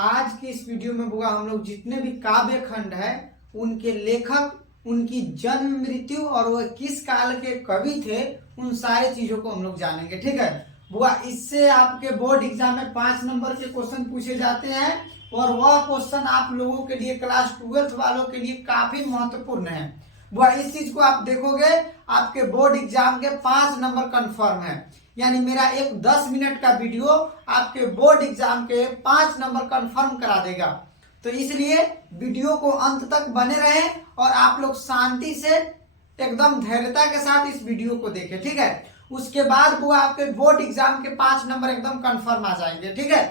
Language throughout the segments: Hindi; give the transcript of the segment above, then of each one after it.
आज की इस वीडियो में बुआ हम लोग जितने भी काव्य खंड है उनके लेखक, उनकी जन्म मृत्यु और वह किस काल के कवि थे, उन सारे चीजों को हम लोग जानेंगे। ठीक है बुआ, इससे आपके बोर्ड एग्जाम में 5 नंबर के क्वेश्चन पूछे जाते हैं और वह क्वेश्चन आप लोगों के लिए क्लास 12th वालों के लिए काफी महत्वपूर्ण है। बुआ इस चीज को आप देखोगे आपके बोर्ड एग्जाम के 5 नंबर कंफर्म है, यानी मेरा एक 10 मिनट का वीडियो आपके बोर्ड एग्जाम के 5 नंबर कंफर्म करा देगा। तो इसलिए वीडियो को अंत तक बने रहें और आप लोग शांति से एकदम धैर्यता के साथ इस वीडियो को देखें। ठीक है, उसके बाद बुआ आपके बोर्ड एग्जाम के 5 नंबर एकदम कंफर्म आ जाएंगे। ठीक है,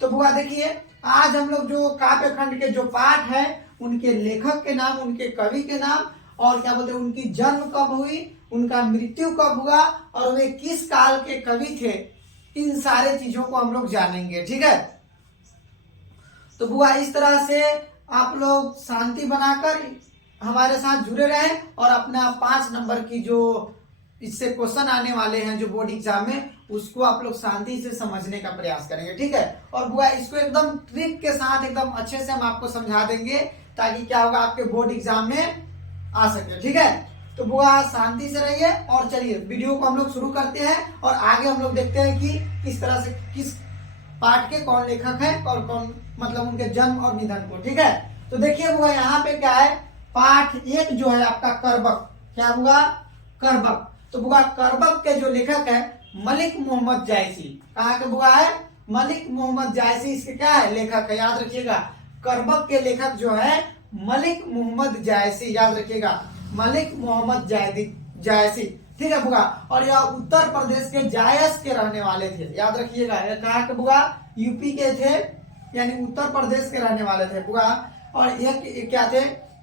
तो बुआ देखिए आज हम लोग जो काव्य खंड के जो पाठ है उनके लेखक के नाम, उनके कवि के नाम और क्या बोलते हैं उनकी जन्म कब हुई, उनका मृत्यु कब हुआ और वे किस काल के कवि थे, इन सारे चीजों को हम लोग जानेंगे। ठीक है, तो बुआ इस तरह से आप लोग शांति बनाकर हमारे साथ जुड़े रहें और अपना 5 नंबर की जो इससे क्वेश्चन आने वाले हैं जो बोर्ड एग्जाम में, उसको आप लोग शांति से समझने का प्रयास करेंगे। ठीक है, और बुआ इसको एकदम ट्रिक के साथ एकदम अच्छे से हम आपको समझा देंगे ताकि क्या होगा आपके बोर्ड एग्जाम में आ सके। ठीक है, तो बुआ शांति से रहिए और चलिए वीडियो को हम लोग शुरू करते हैं और आगे हम लोग देखते हैं कि किस तरह से किस पाठ के कौन लेखक है और कौन मतलब उनके जन्म और निधन को। ठीक है, तो देखिए बुआ यहाँ पे क्या है, पाठ 1 जो है आपका करबक, क्या हुआ करबक। तो बुआ करबक के जो लेखक है मलिक मोहम्मद जायसी, कहाँ के बुआ है मलिक मोहम्मद जायसी, इसके क्या है लेखक है, याद रखिएगा करबक के लेखक जो है मलिक मोहम्मद जायसी, याद रखिएगा मलिक मोहम्मद जायसी। ठीक है बुआ, और यह उत्तर प्रदेश के जायस के रहने वाले थे, याद रखिएगा कहाँ के बुआ यूपी के थे, यानी उत्तर प्रदेश के रहने वाले थे बुआ। और ये क्या थे,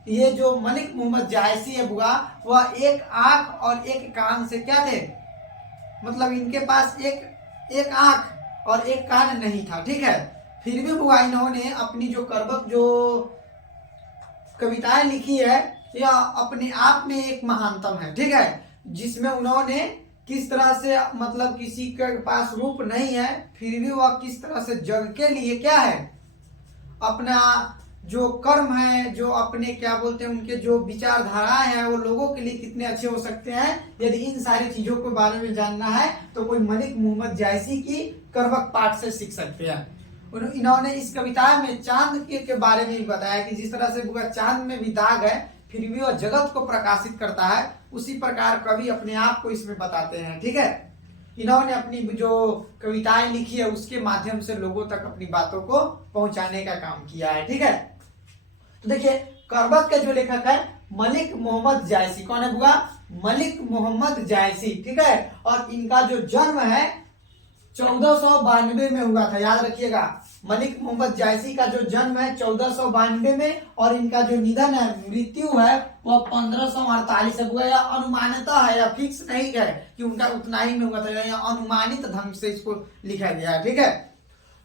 ये जो मलिक मोहम्मद जायसी है बुआ वह एक आंख और एक कान से क्या थे, मतलब इनके पास एक आंख और एक कान नहीं था। ठीक है, फिर भी बुआ इन्होंने अपनी जो करबक जो कविताएं लिखी है यह अपने आप में एक महानतम है। ठीक है, जिसमें उन्होंने किस तरह से मतलब किसी के पास रूप नहीं है फिर भी वह किस तरह से जग के लिए क्या है अपना जो कर्म है, जो अपने क्या बोलते हैं उनके जो विचारधाराएं हैं वो लोगों के लिए कितने अच्छे हो सकते हैं। यदि इन सारी चीजों के बारे में जानना है तो कोई मलिक मोहम्मद जायसी की करबक पाठ से सीख सकते हैं। इन्होंने इस कविता में चांद के बारे में भी बताया कि जिस तरह से बुआ चांद में भी दाग है फिर भी वह जगत को प्रकाशित करता है, उसी प्रकार कवि अपने आप को इसमें बताते हैं। ठीक है, इन्होंने अपनी जो कविताएं लिखी है उसके माध्यम से लोगों तक अपनी बातों को पहुंचाने का काम किया है। ठीक है, तो देखिए करबक के जो लेखक है मलिक मोहम्मद जायसी, कौन है बुआ मलिक मोहम्मद जायसी। ठीक है, और इनका जो जन्म है 1492 में हुआ था, याद रखिएगा मलिक मोहम्मद जायसी का जो जन्म है 1492 में और इनका जो निधन है मृत्यु है वह 1548 है बुआ। यह अनुमानता है या फिक्स नहीं है कि उनका उतना ही में हुआ था, यह अनुमानित ढंग से इसको लिखा गया है। ठीक है,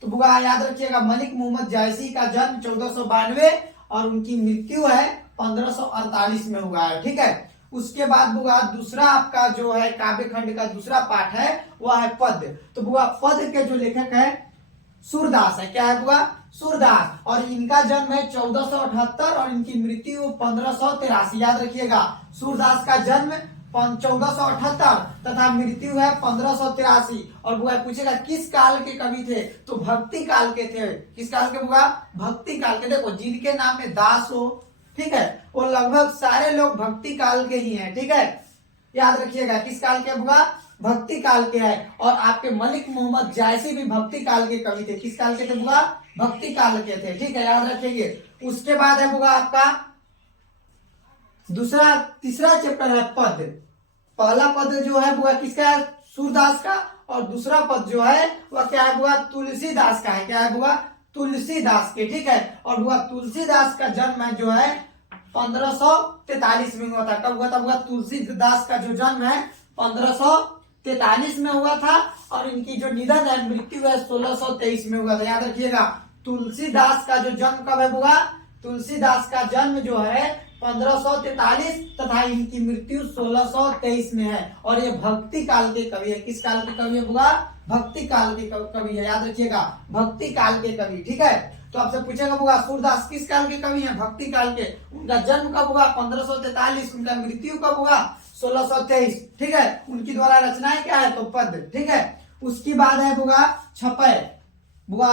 तो बुआ याद रखिएगा मलिक मोहम्मद जायसी का जन्म 1492 और उनकी मृत्यु है 1548 में हुआ है। ठीक है, उसके बाद बुआ दूसरा आपका जो है काव्य खंड का दूसरा पाठ है वह है पद्य। तो बुआ पद्य के जो लेखक है सूरदास है, क्या है बुआ सूरदास, और इनका जन्म है 1478 और इनकी मृत्यु 1583, याद रखिएगा सूरदास का जन्म 1478 तथा मृत्यु है 1583। और बुआ पूछेगा किस काल के कवि थे, तो भक्ति काल के थे। किस काल के बुआ भक्ति काल के। देखो जिनके नाम में दास हो, ठीक है, वो लगभग सारे लोग भक्ति काल के ही हैं। ठीक है, याद रखिएगा किस काल के बुआ भक्ति काल के हैं। और आपके मलिक मोहम्मद जायसी भी भक्ति काल के कवि थे। किस काल के थे बुआ भक्ति काल के थे। ठीक है, याद रखेंगे। उसके बाद है बुआ आपका तीसरा चैप्टर है पद। पहला पद जो है बुआ किसका है सूरदास का, और दूसरा पद जो है वह क्या है बुआ तुलसीदास का है। क्या है बुआ तुलसीदास के। ठीक है, और बुआ तुलसीदास का जन्म है जो है 1543 में हुआ था। कब हुआ था बुआ तुलसीदास का जो जन्म है 1543 में हुआ था और इनकी जो निधन है मृत्यु है 1623 में हुआ था। याद रखिएगा तुलसीदास का जो जन्म कब है बुआ तुलसीदास का जन्म जो है 1543 तथा इनकी मृत्यु 1623 में है। और ये भक्ति काल के कवि है। किस काल के कवि है बुआ भक्ति काल के कवि है। याद रखिएगा भक्ति काल के कवि। ठीक है, तो आपसे पूछेगा बुआ सूरदास किस काल के कवि हैं? भक्ति काल के। उनका जन्म कब हुआ? 1543। उनका मृत्यु कब हुआ? 1623। ठीक है, उनकी द्वारा रचनाएं क्या है? तो पद। ठीक है, उसकी बाद है बुआ छपय। बुआ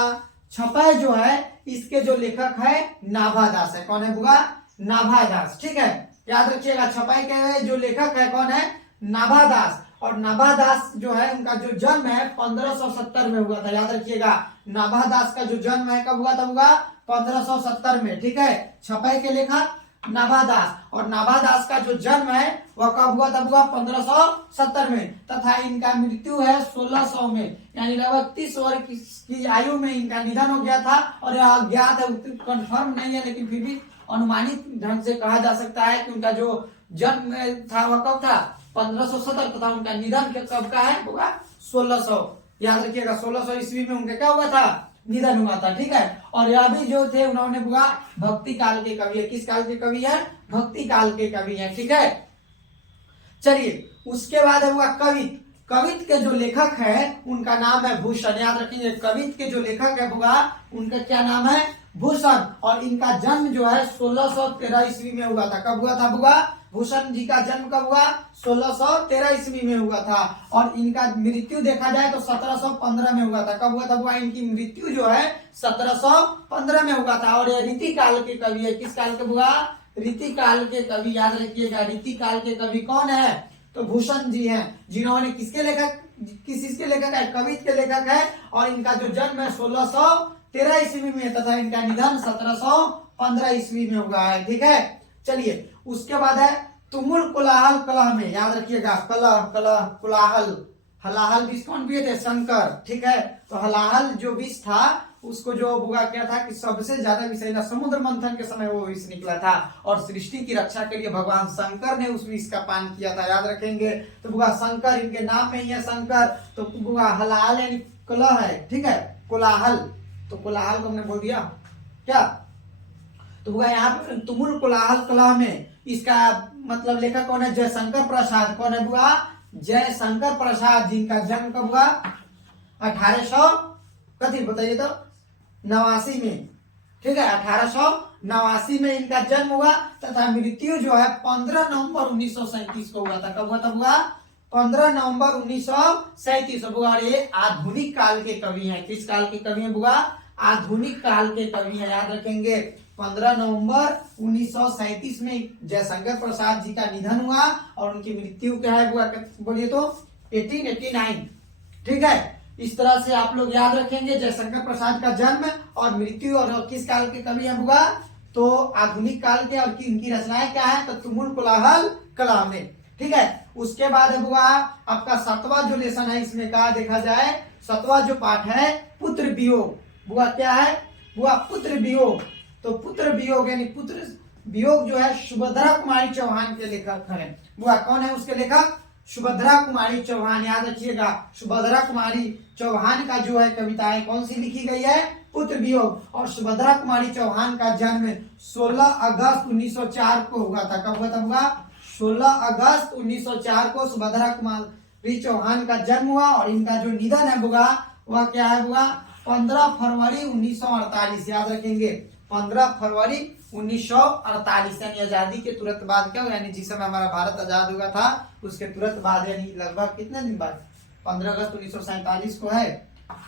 छपय जो है इसके जो लेखक है नाभादास है। कौन है बुआ? नाभादास। ठीक है, याद रखिएगा छपय के जो लेखक है कौन है? नाभादास। और नाभादास जो है उनका जो जन्म है 1570 में हुआ था। याद रखिएगा नाभादास का जो जन्म है कब हुआ था? हुआ 1570 में। ठीक है, छपय के लेखक नाभादास, और नाभादास का जो जन्म है वह कब हुआ था? हुआ 1570 में, तथा इनका मृत्यु है 1600 में, यानी लगभग 30 वर्ष की आयु में इनका निधन हो गया था। और यह अज्ञात है, कंफर्म नहीं है, लेकिन फिर भी अनुमानित ढंग से कहा जा सकता है कि उनका जो जन्म था वह कब था? 1570, तथा उनका निधन कब का है? होगा 1600। याद रखिएगा 1600 ईस्वी में उनका क्या हुआ था? निधन हुआ था। ठीक है, और यह भी जो थे उन्होंने बुआ भक्ति काल के कवि है। किस काल के कवि है? भक्ति काल के कवि है। ठीक है, चलिए उसके बाद है बुआ कवित। कवित के जो लेखक है उनका नाम है भूषण। याद रखेंगे कवित के जो लेखक है बुआ उनका क्या नाम है? भूषण। और इनका जन्म जो है 1613 ईस्वी में हुआ था। कब हुआ था बुआ? भूषण जी का जन्म कब हुआ? 1613 ईस्वी में हुआ था। और इनका मृत्यु देखा जाए तो 1715 में हुआ था। कब हुआ था बुआ? इनकी मृत्यु जो है 1715 में हुआ था। और यह रीति काल के कवि है। किस काल के बुआ? रीति काल के कवि। याद रखिएगा रीति काल के कवि कौन है? तो भूषण जी हैं, जिन्होंने किसके लेखक, किसके लेखक है? कवित के लेखक है। और इनका जो जन्म है 1613 ईस्वी में, तथा इनका निधन 1715 ईस्वी में हुआ है। ठीक है, चलिए उसके बाद है तुमुल कोलाहल कलह में। याद रखिएगा कलह कलह कोलाहल, हलाहल विष कौन पिए थे? शंकर। ठीक है, तो हलाहल जो विष था उसको जो बुआ क्या था कि सबसे ज्यादा विषैला समुद्र मंथन के समय वो विष निकला था, और सृष्टि की रक्षा के लिए भगवान शंकर ने उस विष का पान किया था। याद रखेंगे, तो बुआ शंकर इनके नाम में ही है शंकर। तो बुआ हलाहल यानी कलह है। ठीक है, कोलाहल, तो कोलाहल को हमने बोल दिया क्या? तो बुआ यहाँ पर तुमुल कोलाहल कलह में इसका मतलब लेखक कौन है? जयशंकर प्रसाद। कौन है बुआ? जयशंकर प्रसाद, जिनका जन्म कब हुआ? 1800 कथी बताइए तो 89 में। ठीक है, 1889 में इनका जन्म हुआ, तथा मृत्यु जो है 15 नवंबर 1937 को हुआ था। कब हुआ था बुआ? 15 नवंबर 1937। बुआ ये आधुनिक काल के कवि हैं। किस काल के कवि हैं बुआ? आधुनिक काल के कवि हैं। याद रखेंगे 15 नवंबर 1937 में जयशंकर प्रसाद जी का निधन हुआ, और उनकी मृत्यु क्या है बुआ? बोलिए तो 1889। ठीक है, इस तरह से आप लोग याद रखेंगे जयशंकर प्रसाद का जन्म और मृत्यु, और किस काल के कवि हैं बुआ? तो आधुनिक काल के। और इनकी रचनाएं क्या है? तो तुमुल कोलाहल कलह में। ठीक है, उसके बाद है बुआ आपका 7वां जो लेसन है, इसमें कहा देखा जाए 7वां जो पाठ है पुत्र वियोग। बुआ क्या है बुआ? पुत्र वियोग। तो पुत्र वियोग यानी पुत्र वियोग जो है सुभद्रा कुमारी चौहान के लेखक है। बुआ कौन है उसके लेखक? सुभद्रा कुमारी चौहान। याद रखिएगा सुभद्रा कुमारी चौहान का जो है कविताएं कौन सी लिखी गई है? पुत्र वियोग। और सुभद्रा कुमारी चौहान का जन्म 16 अगस्त 1904 को हुआ था। कब हुआ था बुआ? 16 अगस्त 1904 को सुभद्रा कुमारी चौहान का जन्म हुआ, और इनका जो निधन है बुआ वह क्या है बुआ? 15 फरवरी 1948। याद रखेंगे 15 फरवरी 1948, यानी आजादी के तुरंत बाद क्या हुआ? यानी जिस समय हमारा भारत आजाद हुआ था उसके तुरंत बाद, यानी लगभग कितने दिन बाद? 15 अगस्त 1947 को है,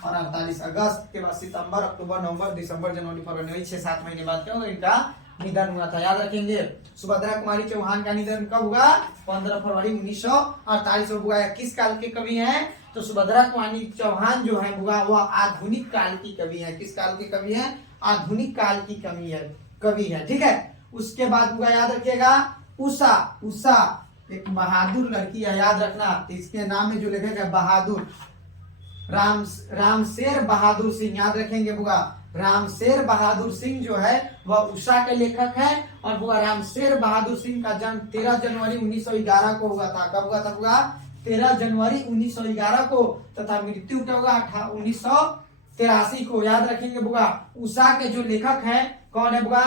और 48 अगस्त के बाद सितंबर, अक्टूबर, नवंबर, दिसंबर, जनवरी, फरवरी, 6-7 महीने बाद क्या हुआ? इनका निधन हुआ था। याद रखेंगे सुभद्रा कुमारी चौहान का निधन कब हुआ? 15 फरवरी 1948 में हुआ। किस काल के कवि हैं? तो सुभद्रा कुमारी चौहान जो है बुआ वह आधुनिक काल की कवि है। किस काल की कवि है? आधुनिक काल की कवि है। ठीक है, उसके बाद बुआ याद रखिएगा उषा। उषा एक बहादुर लड़की है, याद रखना। इसके नाम में जो लेखक है बहादुर, रामशेर बहादुर सिंह। याद रखेंगे बुआ रामशेर बहादुर सिंह जो है वह उषा के लेखक है। और बुआ रामशेर बहादुर सिंह का जन्म 13 जनवरी 1911 को हुआ था। कब हुआ था बुआ? 13 जनवरी 1911 को, तथा मृत्यु क्या होगा? 1983 को। याद रखेंगे बुआ उषा के जो लेखक हैं कौन है बुआ?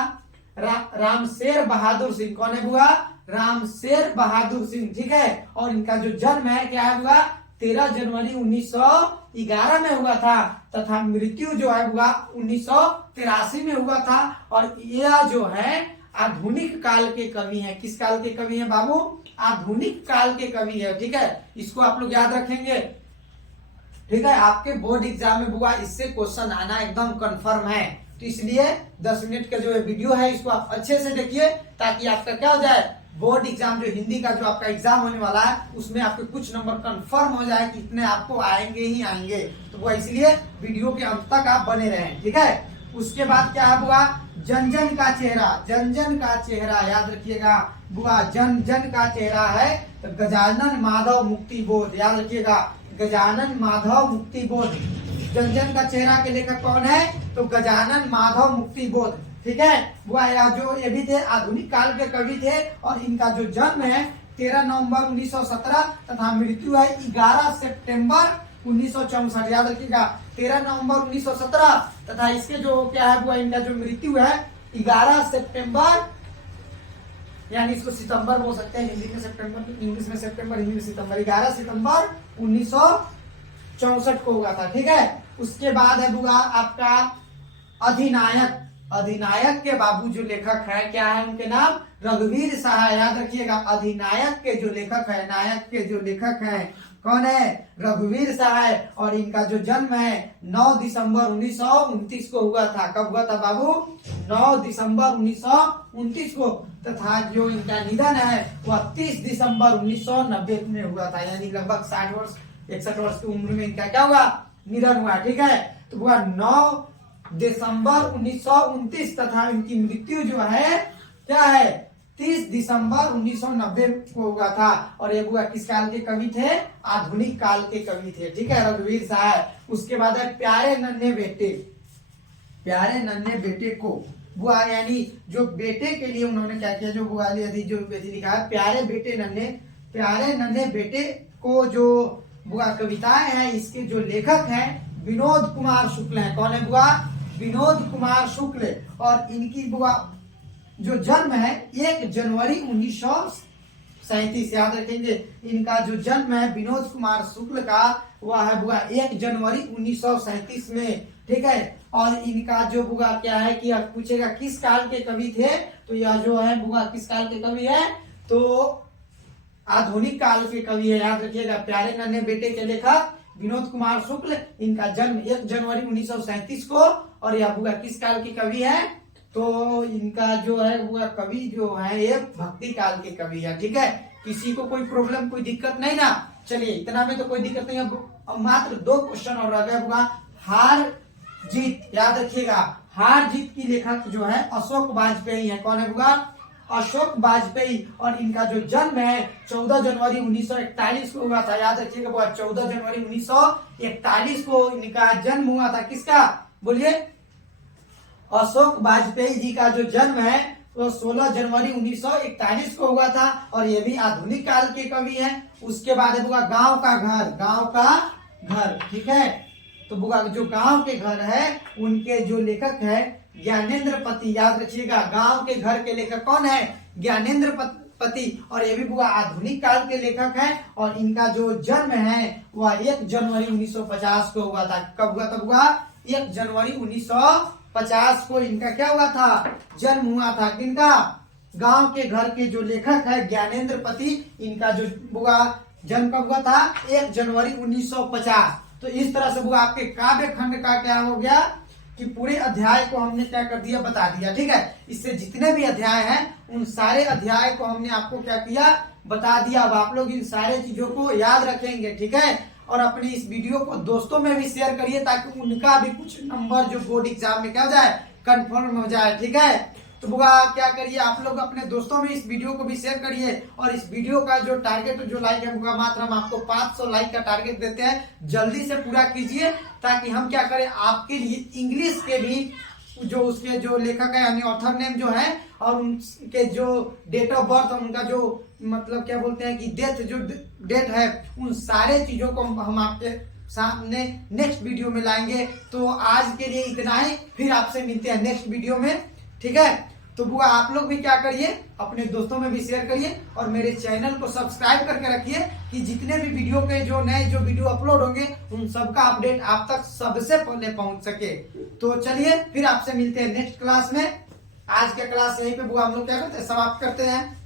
रामशेर बहादुर सिंह। कौन है बुआ? रामशेर बहादुर सिंह। ठीक है, और इनका जो जन्म है क्या है बुआ? 13 जनवरी 1911 में हुआ था तथा मृत्यु जो है हुआ 1983 में हुआ था। और यह जो है आधुनिक काल के कवि हैं। किस काल के कवि हैं बाबू? आधुनिक काल के कवि है। ठीक है, इसको आप लोग याद रखेंगे। ठीक है, आपके बोर्ड एग्जाम में बुआ इससे क्वेश्चन आना एकदम कंफर्म है। तो इसलिए 10 मिनट का जो वीडियो है इसको आप अच्छे से देखिए ताकि आपका क्या हो जाए, बोर्ड एग्जाम जो हिंदी का जो आपका एग्जाम होने वाला है उसमें आपके कुछ नंबर कंफर्म हो जाए कि इतने आपको आएंगे ही आएंगे। तो वो इसलिए वीडियो के अंत तक आप बने रहें। ठीक है, उसके बाद क्या है बुआ, जन जन का चेहरा। जन जन का चेहरा याद रखिएगा बुआ, जन जन का चेहरा है तो गजानन माधव मुक्ति बोध। याद रखिएगा, गजानन माधव मुक्ति बोध। जन जन का चेहरा के लेखक कौन है? तो गजानन माधव मुक्ति बोध। ठीक है बुआ, जो ये भी थे आधुनिक काल के कवि थे और इनका जो जन्म है 13 नवंबर 1917 तथा मृत्यु है 11 सितंबर 1964। याद रखिएगा, 13 नवंबर 1917 तथा इसके जो क्या है बुआ, इनका जो मृत्यु है 11 सितंबर, यानी इसको सितंबर बोल सकते हैं, हिंदी में सितंबर, इंग्लिश में सितंबर, हिंदी में सितंबर। 11 सितंबर 1964 को हुआ था। ठीक है, उसके बाद है बुआ आपका अधिनायक। अधिनायक के बाबू जो लेखक है क्या है उनके नाम? रघुवीर सहाय। याद रखिएगा, अधिनायक के जो लेखक है, नायक के जो लेखक है कौन है? रघुवीर सहाय। और इनका जो जन्म है 9 दिसंबर 1929 को हुआ था। कब हुआ था बाबू? 9 दिसंबर 1929 को। तथा जो इनका निधन है वह 30 दिसंबर 1990 में हुआ था, यानी लगभग 60 वर्ष 61 वर्ष की उम्र में इनका क्या हुआ? निधन हुआ। ठीक है, तो हुआ 9 दिसंबर 1929 तथा इनकी मृत्यु जो है क्या है? 30 दिसंबर 1990 को हुआ था। और ये बुआ किस काल के कवि थे? आधुनिक काल के कवि थे। ठीक है, रघुवीर सहाय। उसके बाद है प्यारे नन्हे बेटे। प्यारे नन्हे बेटे को बुआ, यानी जो बेटे के लिए उन्होंने क्या किया, जो बुआ ने जो लिखा है प्यारे नन्हे बेटे को, जो बुआ कविताएं हैं इसके जो लेखक हैं विनोद कुमार शुक्ल हैं। कौन है बुआ? विनोद कुमार शुक्ल। और इनकी बुआ जो जन्म है 1 जनवरी 1937। याद रखेंगे, इनका जो जन्म है विनोद कुमार शुक्ल का वह है बुआ 1 जनवरी 1937 में। ठीक है, और इनका जो बुआ क्या है कि आप पूछेगा किस काल के कवि थे, तो यह जो है बुआ किस काल के कवि है? तो आधुनिक काल के कवि है। याद रखिएगा, प्यारे नन्हे बेटे के लेखक विनोद कुमार शुक्ल। इनका जन्म 1 जनवरी 1937 को। और यह बुआ किस काल के कवि है? तो इनका जो है बुआ कवि जो है ये भक्ति काल के कवि है। ठीक है, किसी को कोई प्रॉब्लम कोई दिक्कत नहीं ना? चलिए, इतना में तो कोई दिक्कत नहीं है। अब मात्र 2 क्वेश्चन और रह गए बुआ। हार जीत। याद रखिएगा, हार जीत की लेखक जो है अशोक वाजपेयी है। कौन है बुआ? अशोक वाजपेयी। और इनका जो जन्म है 14 जनवरी 1941 को हुआ था। याद रखिएगा बुआ, 14 जनवरी 1941 को इनका जन्म हुआ था। किसका? बोलिए। अशोक वाजपेयी जी का जो जन्म है वो 16 जनवरी 1941 को हुआ था। और ये भी आधुनिक काल के कवि हैं। उसके बाद है बुआ गांव का घर। गांव का घर। ठीक है, तो बुआ जो गांव के घर है उनके जो लेखक है ज्ञानेंद्र पति। याद रखिएगा, गांव के घर के लेखक कौन है? ज्ञानेंद्र पति। और ये भी बुआ आधुनिक काल के लेखक हैं। और इनका जो जन्म है वह 1 जनवरी 1950 को हुआ था। कब हुआ था बुआ? 1 जनवरी 1950 को इनका क्या हुआ था? जन्म हुआ था। किनका? गांव के घर के जो लेखक है ज्ञानेंद्र पति। इनका जो बुआ जन्म कब हुआ था? 1 जनवरी 1950। तो इस तरह से बुआ आपके काव्य खंड का क्या हो गया कि पूरे अध्याय को हमने क्या कर दिया, बता दिया। ठीक है, इससे जितने भी अध्याय हैं उन सारे अध्याय को हमने आपको क्या किया, बता दिया। अब आप लोग इन सारे चीजों को याद रखेंगे। ठीक है, और अपनी इस वीडियो को दोस्तों में भी शेयर करिए ताकि उनका भी कुछ नंबर जो बोर्ड एग्जाम में क्या हो जाए, कंफर्म हो जाए। ठीक है, तो बुआ क्या करिए, आप लोग अपने दोस्तों में इस वीडियो को भी शेयर करिए। और इस वीडियो का जो टारगेट जो लाइक है बुआ मात्र हम आपको 500 लाइक का टारगेट देते हैं, जल्दी से पूरा कीजिए ताकि हम क्या करें आपके लिए इंग्लिश के भी जो उसके जो लेखक है यानी ऑथर नेम जो है और उनके जो डेट ऑफ बर्थ और उनका जो मतलब क्या बोलते हैं कि डेथ जो डेट है उन सारे चीजों को हम आपके सामने नेक्स्ट वीडियो में लाएंगे। तो आज के लिए इतना ही, फिर आपसे मिलते हैं नेक्स्ट वीडियो में। ठीक है, तो बुआ आप लोग भी क्या करिए, अपने दोस्तों में भी शेयर करिए और मेरे चैनल को सब्सक्राइब करके रखिए कि जितने भी वीडियो के जो वीडियो अपलोड होंगे उन सबका अपडेट आप तक सबसे पहले पहुंच सके। तो चलिए फिर आपसे मिलते हैं नेक्स्ट क्लास में। आज का क्लास यहीं पे बुआ हम लोग क्या करते हैं, समाप्त करते हैं।